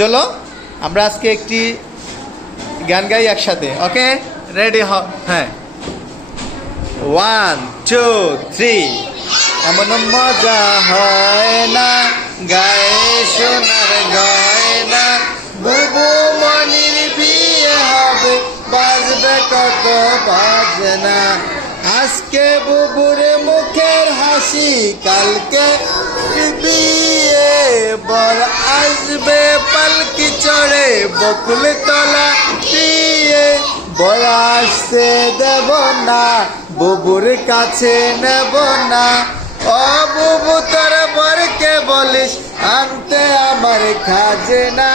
চলো আমরা আজকে একটি গান গাই একসাথে। ওকে, রেডি হ? হ্যাঁ, 1 2 3। এমন মজা হয় না গায়ে সোনার গয়না, বুবু মনির বিয়ে হবে, বাজবে কত বাজনা। আজকে বুবুর মুখের হাসি, কালকে বিয়ে, বর আসবে পালকি চড়ে বকুল তলা দিয়ে। বর আসতে দেব না, বুবুর কাছে নেব না। ও বুবু তোর বরকে বলিস আনতে আমার খাজনা,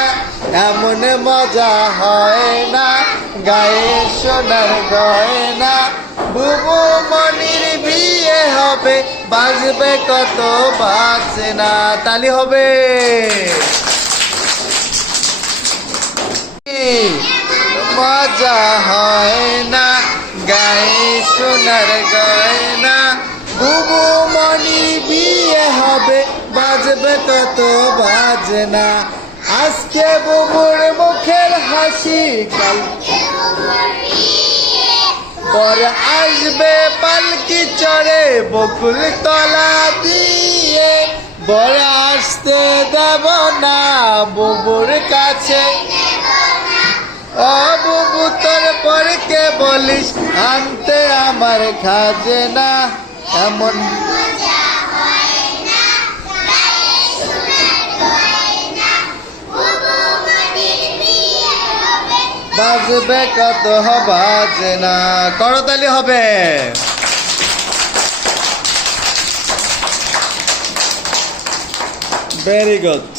এমন মজা হয় না গায়ে সোনার গয়না। বুবু মনির বিয়ে হবে, বাজবে কত বাজনা। তালি হবে। মজা হয় না গায়ে সোনার গয়না, বুবু মনির বিয়ে হবে, বাজবে কত বাজনা। আজকে বুবুর মুখের হাসি, কাল পর আসবে পালকি চড়ে বকুল তলা দিয়ে। বর আসতে দেব না, বুবুর কাছে। ও বুবু তোর পরকে বলিস আনতে আমার খাজনা, এমন বাজবে কত বাজনা। করতালি হবে। Very good.